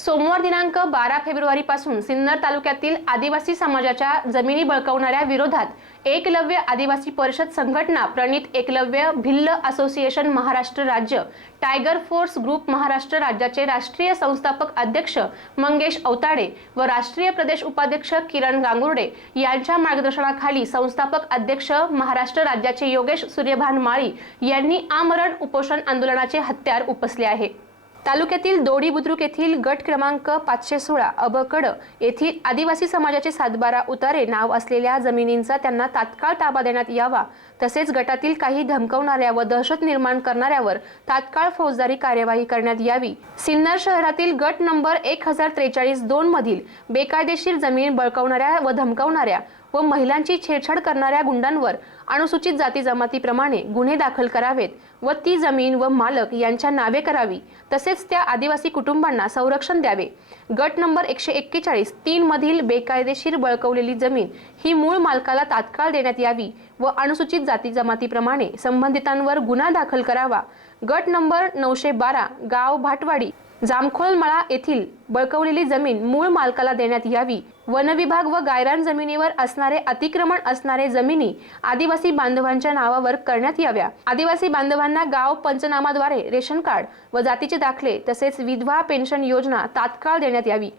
सोमवार दिनांक बारा फेब्रुवारी पासून सिन्नर तालुक्यातील आदिवासी समाजाच्या जमिनी बळकावणाऱ्या विरोधात एकलव्य आदिवासी परिषद संघटना प्रणित एकलव्य भिल्ल असोसिएशन महाराष्ट्र राज्य टायगर फोर्स ग्रुप महाराष्ट्र राज्याचे राष्ट्रीय संस्थापक अध्यक्ष मंगेश अवताडे व राष्ट्रीय प्रदेश उपाध्यक्ष किरण गांगुर्डे यांच्या मार्गदर्शनाखाली संस्थापक अध्यक्ष महाराष्ट्र राज्याचे योगेश सूर्यभान माळी यांनी आमरण उपोषण आंदोलनाचे हत्यार उपसले आहे. तालुक्यातील दोडी बुद्रुक येथील गट क्रमांक पाचशे सोळा अबकड येथील आदिवासी समाजाचे सातबारा उतारे नाव असलेल्या जमिनींचा त्यांना तात्काळ ताबा देण्यात यावा. तसेच गटातील काही धमकवणाऱ्या व दहशत निर्माण करणाऱ्यावर तात्काळ फौजदारी कार्यवाही करण्यात यावी. सिन्नर शहरातील गट नंबर एक हजार त्रेचाळीस दोन मधील बेकायदेशीर जमीन बळकावणाऱ्या व धमकवणाऱ्या व महिलांची छेडछाड करणाऱ्या गुंडांवर अनुसूचित जाती जमातीप्रमाणे गुन्हे दाखल करावेत व ती जमीन व मालक यांच्या नावे करावी तसेच त्या आदिवासी कुटुंबांना संरक्षण द्यावे. गट नंबर एकशे एक्केचाळीस तीन मधील बेकायदेशीर बळकवलेली जमीन ही मूळ मालकाला तात्काळ देण्यात यावी व अनुसूचित जाती जमातीप्रमाणे संबंधितांवर गुन्हा दाखल करावा. गट नंबर नऊशे बारा गाव भाटवाडी जामखोलमळा येथील बळकवलेली जमीन मूळ मालकाला देण्यात यावी. वन विभाग व गायरान जमिनीवर असणारे अतिक्रमण असणारे जमिनी आदिवासी बांधवांच्या नावावर करण्यात याव्या. आदिवासी बांधवांना गाव पंचनामाद्वारे रेशन कार्ड व जातीचे दाखले तसेच विधवा पेन्शन योजना तात्काळ देण्यात यावी.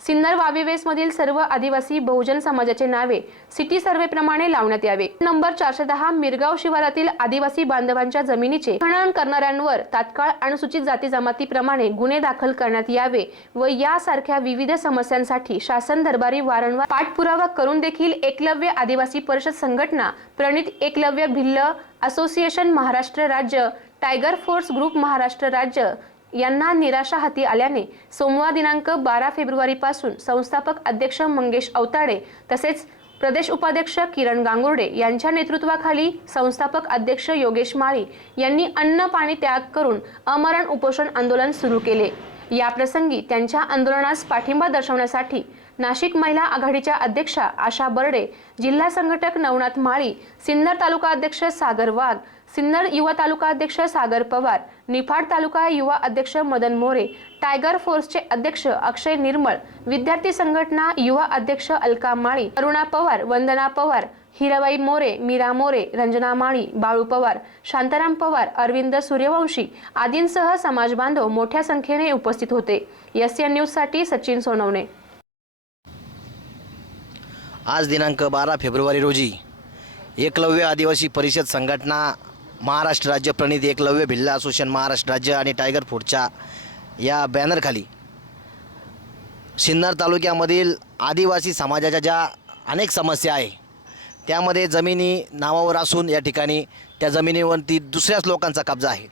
सिन्नर वाविवेस मधील सर्व आदिवासी बहुजन समाजाचे नावे सिटी सर्वे प्रमाणे लावण्यात यावे. नंबर चारशे दहा मिरगाव शिवारातील आदिवासी बांधवांच्या जमिनीचे खनन करणाऱ्यांवर तात्काळ अनुसूचित जाती जमातीप्रमाणे गुन्हे दाखल करण्यात यावे व यासारख्या विविध समस्यांसाठी शासन दरबारी वारंवार पाठपुरावा करून देखील एकलव्य आदिवासी परिषद संघटना प्रणित एकलव्य भिल्ल असोसिएशन महाराष्ट्र राज्य टायगर फोर्स ग्रुप महाराष्ट्र राज्य यांना निराशा हाती आल्याने सोमवार दिनांक बारा फेब्रुवारीपासून संस्थापक अध्यक्ष मंगेश अवताडे तसेच प्रदेश उपाध्यक्ष किरण गांगुर्डे यांच्या नेतृत्वाखाली संस्थापक अध्यक्ष योगेश माळी यांनी अन्न पाणी त्याग करून अमरण उपोषण आंदोलन सुरू केले. या प्रसंगी त्यांच्या आंदोलनास पाठिंबा दर्शवण्यासाठी नाशिक महिला आघाडीच्या अध्यक्षा आशा बर्डे जिल्हा संघटक नवनाथ माळी सिन्नर तालुका अध्यक्ष सागर वाघ सिन्नर युवा तालुका अध्यक्ष सागर पवार निफाड तालुका युवा अध्यक्ष मदन मोरे टायगर फोर्सचे अध्यक्ष अक्षय निर्मळ विद्यार्थी संघटना युवा अध्यक्ष अलका माळी अरुणा पवार वंदना पवार हिराबाई मोरे मीरा मोरे रंजना माळी बाळू पवार शांताराम पवार अरविंद सूर्यवंशी आदींसह समाज बांधव मोठ्या संख्येने उपस्थित होते. एस एन न्यूजसाठी सचिन सोनवणे. आज दिनांक बारा फेब्रुवारी रोजी एकलव्य आदिवासी परिषद संघटना महाराष्ट्र राज्य प्रणित एकलव्य भिल्ला असोसिएशन महाराष्ट्र राज्य आणि टायगर फूडच्या या बॅनरखाली सिन्नर तालुक्यामधील आदिवासी समाजाच्या ज्या अनेक समस्या आहे त्यामध्ये जमिनी नावावर असून या ठिकाणी त्या जमिनीवरती दुसऱ्याच लोकांचा कब्जा आहे.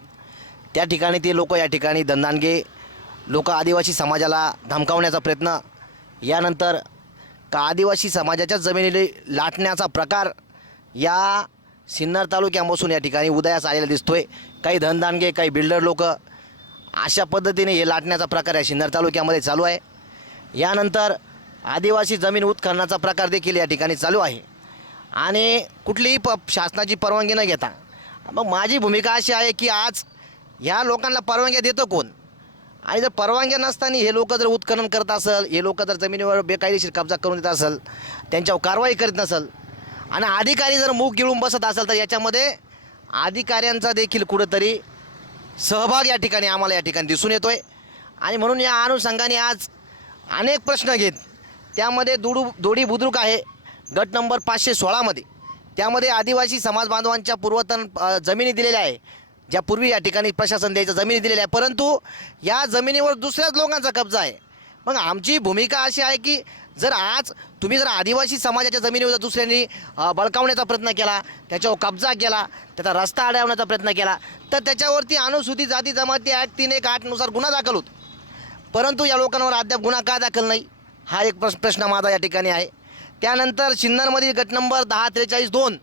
त्या ठिकाणी ते लोक या ठिकाणी दंदानगे लोक आदिवासी समाजाला धमकावण्याचा प्रयत्न यानंतर का आदिवासी समाजाच्या जमिनीला लाटण्याचा प्रकार या सिन्नर तालुक्यापासून या ठिकाणी उदयास आलेला दिसतोय. काही धनदानगे काही बिल्डर लोक अशा पद्धतीने हे लाटण्याचा प्रकार या सिन्नर तालुक्यामध्ये चालू आहे. यानंतर आदिवासी जमीन उत्खननाचा प्रकार देखील या ठिकाणी चालू आहे. आणि कुठलीही प शासनाची परवानगी न घेता मग माझी भूमिका अशी आहे की आज ह्या लोकांना परवानग्या देतो कोण? आणि जर परवानग्या नसताना हे लोक जर उत्खनन करत असेल हे लोक जर जमिनीवर बेकायदेशीर कब्जा करून देत असेल त्यांच्यावर कारवाई करीत नसेल आणि अधिकारी जर मूग गिळून बसत असेल तर याच्यामध्ये अधिकाऱ्यांचा देखील कुठंतरी सहभाग या ठिकाणी आम्हाला या ठिकाणी दिसून येतो आहे आणि म्हणून या अनुषंगाने आज अनेक प्रश्न घेत त्यामध्ये दुडू दोडी बुद्रुक आहे गट नंबर पाचशे सोळामध्ये त्यामध्ये आदिवासी समाज बांधवांच्या पूर्वतन जमिनी दिलेल्या आहे. ज्या पूर्वी या ठिकाणी प्रशासन द्यायच्या जमिनी दिलेल्या आहे परंतु या जमिनीवर दुसऱ्याच लोकांचा कब्जा आहे. मग आमची भूमिका अशी आहे की जर आज तुम्ही जर आदिवासी समाजाच्या जमिनीवर जर दुसऱ्यांनी बळकावण्याचा प्रयत्न केला त्याच्यावर कब्जा केला त्याचा रस्ता अडवण्याचा प्रयत्न केला तर त्याच्यावरती अनुसूचित जाती जमाती ॲक्ट तीन एक आठनुसार गुन्हा दाखल होतो. परंतु या लोकांवर अद्याप गुन्हा का दाखल नाही? हा एक प्रश्न प्रश्न माझा या ठिकाणी आहे. त्यानंतर सिन्नरमधील गट नंबर दहा त्रेचाळीस दोन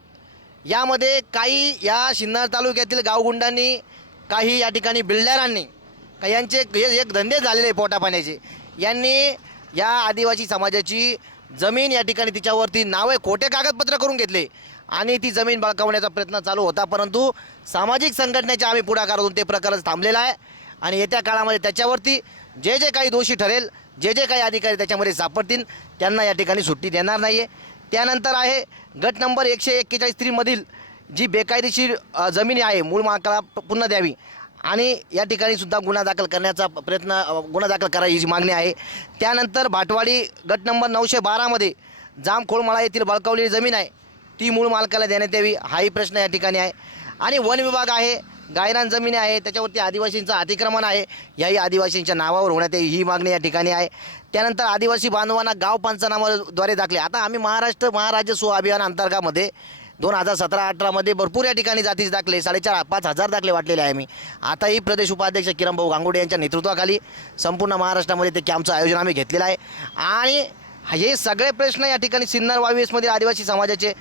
यामध्ये काही या सिन्नर तालुक्यातील गावगुंडांनी काही या ठिकाणी बिल्डरांनी काही यांचे हे एक धंदे झालेले पोटापाण्याचे यांनी या आदिवासी समाजाची जमीन या ठिकाणी तिच्यावरती नावे खोटे कागदपत्र करून घेतले आणि ती जमीन बळकावण्याचा प्रयत्न चालू होता परंतु सामाजिक संघटनेच्या आम्ही पुढाकारातून ते प्रकरण थांबलेलं आहे आणि येत्या काळामध्ये त्याच्यावरती जे जे काही दोषी ठरेल जे जे काही अधिकारी त्याच्यामध्ये सापडतील त्यांना या ठिकाणी सुट्टी देणार नाही आहे त्यानंतर आहे गट नंबर एकशे एक्केचाळीस त्रीमधील जी बेकायदेशीर जमिनी आहे मूळ मालकाला पुन्हा द्यावी. आणि या ठिकाणी सुद्धा गुन्हा दाखल करण्याचा प्रयत्न गुन्हा दाखल करायची जी मागणी आहे. त्यानंतर भाटवाडी गट नंबर नऊशे बारामध्ये जामखोळमाळा येथील बळकावलेली जमीन आहे. ती मूळ मालकाला देण्यात यावी हाही प्रश्न या ठिकाणी आहे. आणि वन विभाग आहे गायरान जमिनी आहे त्याच्यावरती आदिवासींचं अतिक्रमण आहे. याही आदिवासींच्या नावावर होण्यात ही मागणी या ठिकाणी आहे. त्यानंतर आदिवासी बांधवांना गाव पंचनामाद्वारे दाखले. आता आम्ही महाराष्ट्र महाराज्य स्व अभियान अंतर्गामध्ये दोन हजार सतरा अठरामध्ये भरपूर या ठिकाणी जातीचे दाखले साडेचार पाच हजार दाखले वाटलेले आहे मी आताही प्रदेश उपाध्यक्ष किरण भाऊ गांगुडे यांच्या नेतृत्वाखाली संपूर्ण महाराष्ट्रामध्ये ते कॅम्पचं आयोजन आम्ही घेतलेलं आहे. आणि हे सगळे प्रश्न या ठिकाणी सिन्नर वावीसमधील आदिवासी समाजाचे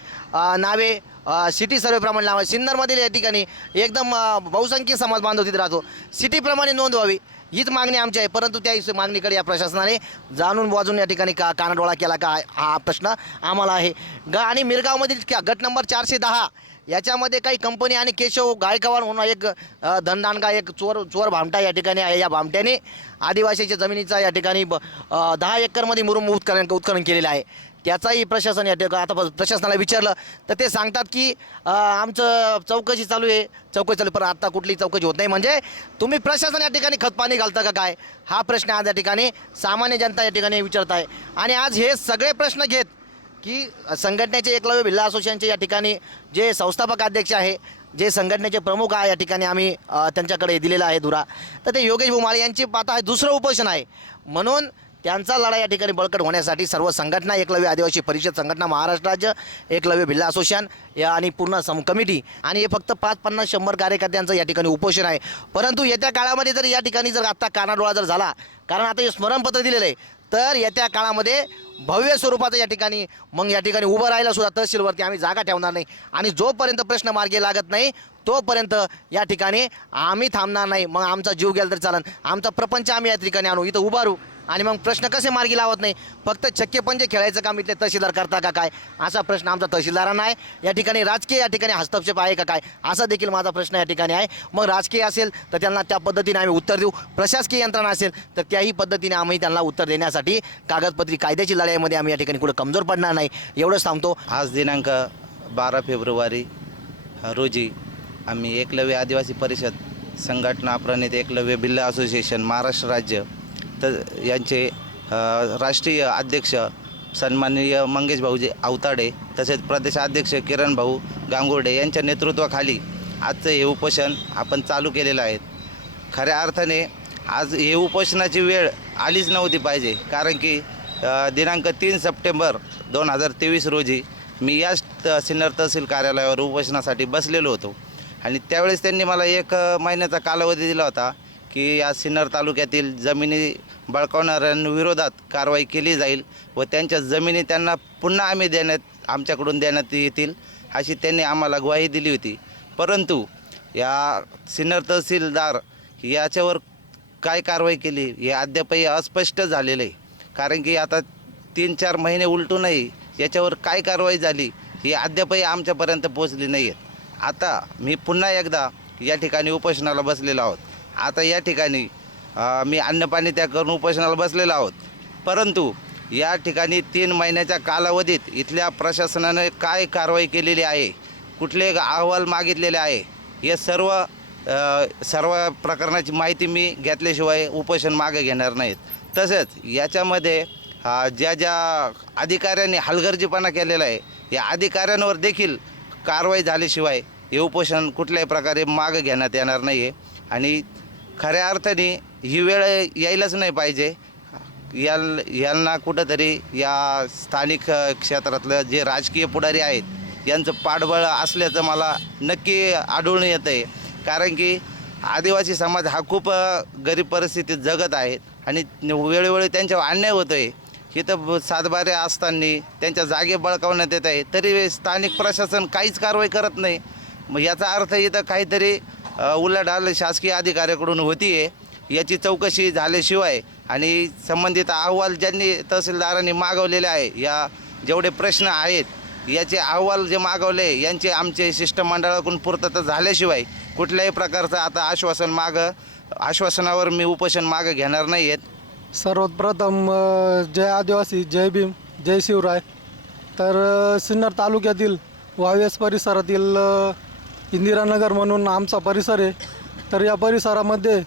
नावे सिटी सर्वेप्रमाणे नाव आहे. सिन्नरमधील या ठिकाणी एकदम बहुसंख्य समाज बांधव तिथे राहतो. सिटीप्रमाणे नोंद व्हावी हीच मागणी आमची आहे. परंतु त्या मागणीकडे या प्रशासनाने जाणून वाजून या ठिकाणी का कानाडोळा केला का हा प्रश्न आम्हाला आहे. ग आणि मिरगावमधील क्या- गट नंबर चारशे दहा याच्यामध्ये काही कंपनी आणि केशव गायकवाड म्हणून एक धनदानका एक चोर चोर भामटा या ठिकाणी आहे या भामट्याने. आदिवासीच्या जमिनीचा या ठिकाणी ब- दहा एकरमध्ये मुरुम उत्खनन उत्खनन केलेलं आहे. त्याचाही प्रशासन या ठिकाणी आता प्रशासनाला विचारलं तर ते सांगतात की आमचं चौकशी चालू आहे. चौकशी चालू पण आत्ता कुठली चौकशी होत नाही. म्हणजे तुम्ही प्रशासन या ठिकाणी खतपाणी घालता का काय? हा प्रश्न आज या ठिकाणी सामान्य जनता या ठिकाणी विचारत आहे आणि आज हे सगळे प्रश्न घेत की संघटनेचे एकलव्य भिल्ला असोसिएशनचे या ठिकाणी जे संस्थापक अध्यक्ष आहे जे संघटनेचे प्रमुख आहे या ठिकाणी आम्ही त्यांच्याकडे दिलेला आहे धुरा तर ते योगेश भुमाळे यांची पाता हे दुसरं उपोषण आहे. म्हणून त्यांचा लढा या ठिकाणी बळकट होण्यासाठी सर्व संघटना एकलव्य आदिवासी परिषद संघटना महाराष्ट्र राज्य एकलव्य भिल्ला असोसिएशन या आणि पूर्ण सम कमिटी आणि हे फक्त पाच पन्नास शंभर कार्यकर्त्यांचं या ठिकाणी उपोषण आहे. परंतु येत्या काळामध्ये जर या ठिकाणी जर आत्ता कानाडोळा जर झाला कारण आता हे स्मरणपत्र दिलेलं आहे तर येत्या काळामध्ये भव्य स्वरूपाचं या ठिकाणी मग या ठिकाणी उभं राहायला सुद्धा तहसीलवरती आम्ही जागा ठेवणार नाही. आणि जोपर्यंत प्रश्न मार्गी लागत नाही तोपर्यंत या ठिकाणी आम्ही थांबणार नाही. मग आमचा जीव गेला तरी चालन. आमचा प्रपंच आम्ही या ठिकाणी आणू. इथं उभारू आणि मग प्रश्न कसे मार्गी लावत नाही? फक्त चक्के पंजे खेळायचं काम इथले तहसीलदार करता का काय? असा प्रश्न आमचा तहसीलदारांना आहे. या ठिकाणी राजकीय या ठिकाणी हस्तक्षेप आहे का काय? असा देखील माझा प्रश्न या ठिकाणी आहे. मग राजकीय असेल तर त्यांना त्या पद्धतीने आम्ही उत्तर देऊ. प्रशासकीय यंत्रणा असेल तर त्याही पद्धतीने आम्ही त्यांना उत्तर देण्यासाठी कागदपत्री कायद्याची लढाईमध्ये आम्ही या ठिकाणी कुठं कमजोर पडणार नाही. एवढंच सांगतो आज दिनांक बारा फेब्रुवारी रोजी आम्ही एकलव्य आदिवासी परिषद संघटना प्रणित एकलव्य बिल्ला असोसिएशन महाराष्ट्र राज्य तर यांचे राष्ट्रीय अध्यक्ष सन्माननीय मंगेश भाऊजी आवताडे तसेच प्रदेशाध्यक्ष किरण भाऊ गांगुर्डे यांच्या नेतृत्वाखाली आजचं हे उपोषण आपण चालू केलेलं आहे. खऱ्या अर्थाने आज हे उपोषणाची वेळ आलीच नव्हती पाहिजे कारण की दिनांक तीन सप्टेंबर दोन हजार तेवीस रोजी मी याच त- सिन्नर तहसील कार्यालयावर उपोषणासाठी बसलेलो होतो. आणि त्यावेळेस त्यांनी मला एक महिन्याचा कालावधी दिला होता की या सिन्नर तालुक्यातील जमिनी बळकावणाऱ्यांविरोधात कारवाई केली जाईल व त्यांच्या जमिनी त्यांना पुन्हा आम्ही देण्यात आमच्याकडून देण्यात येतील अशी त्यांनी आम्हाला ग्वाही दिली होती. परंतु या सिन्नर तहसीलदार याच्यावर काय कारवाई केली हे अद्यापही अस्पष्ट झालेलं आहे. कारण की आता तीन चार महिने उलटूनही याच्यावर काय कारवाई झाली ही अद्यापही आमच्यापर्यंत पोचली नाही आहेत आता मी पुन्हा एकदा या ठिकाणी उपोषणाला बसलेलो आहोत. आता या ठिकाणी मी अन्नपाणी त्या करून उपोषणाला बसलेलो आहोत. परंतु या ठिकाणी तीन महिन्याच्या कालावधीत इथल्या प्रशासनाने काय कारवाई केलेली आहे कुठले अहवाल मागितलेले आहे हे सर्व सर्व प्रकरणाची माहिती मी घेतल्याशिवाय उपोषण मागे घेणार नाहीत. तसेच याच्यामध्ये ज्या ज्या अधिकाऱ्यांनी हलगर्जीपणा केलेला आहे या अधिकाऱ्यांवर देखील कारवाई झाल्याशिवाय हे उपोषण कुठल्याही प्रकारे मागं घेण्यात येणार नाही आहे आणि खऱ्या अर्थाने ही वेळ यायलाच नाही पाहिजे. याल यांना कुठंतरी या स्थानिक क्षेत्रातलं जे राजकीय पुढारी आहेत यांचं पाठबळ असल्याचं मला नक्की आढळून येतं आहे कारण की आदिवासी समाज हा खूप गरीब परिस्थितीत जगत आहेत आणि वेळोवेळी त्यांच्यावर अन्याय होतो आहे इथं सातबारे असताना त्यांच्या जागे बळकावण्यात येत आहे. तरी स्थानिक प्रशासन काहीच कारवाई करत नाही. मग याचा अर्थ इथं काहीतरी उलाढाल शासकीय अधिकाऱ्याकडून होती आहे याची चौकशी झाल्याशिवाय आणि संबंधित अहवाल ज्यांनी तहसीलदारांनी मागवलेले आहे या जेवढे प्रश्न आहेत याचे अहवाल जे मागवले यांचे आमचे शिष्टमंडळाकडून पूर्तता झाल्याशिवाय कुठल्याही प्रकारचं आता आश्वासन मागं आश्वासनावर मी उपोषण मागं घेणार नाही आहेत सर्वप्रथम जय आदिवासी जय भीम जय शिवराय. तर सिन्नर तालुक्यातील वावेस परिसरातील इंदिरानगर म्हणून आमचा परिसर आहे. तर या परिसरामध्ये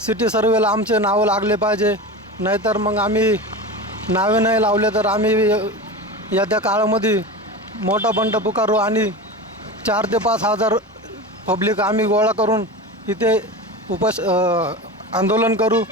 सिटी सर्वेला आमचे नावं लागले पाहिजे. नाहीतर मग आम्ही नावे नाही लावले तर आम्ही येत्या काळामध्ये मोठा बंड पुकारू आणि चार ते पाच हजार पब्लिक आम्ही गोळा करून इथे उपस आंदोलन करू.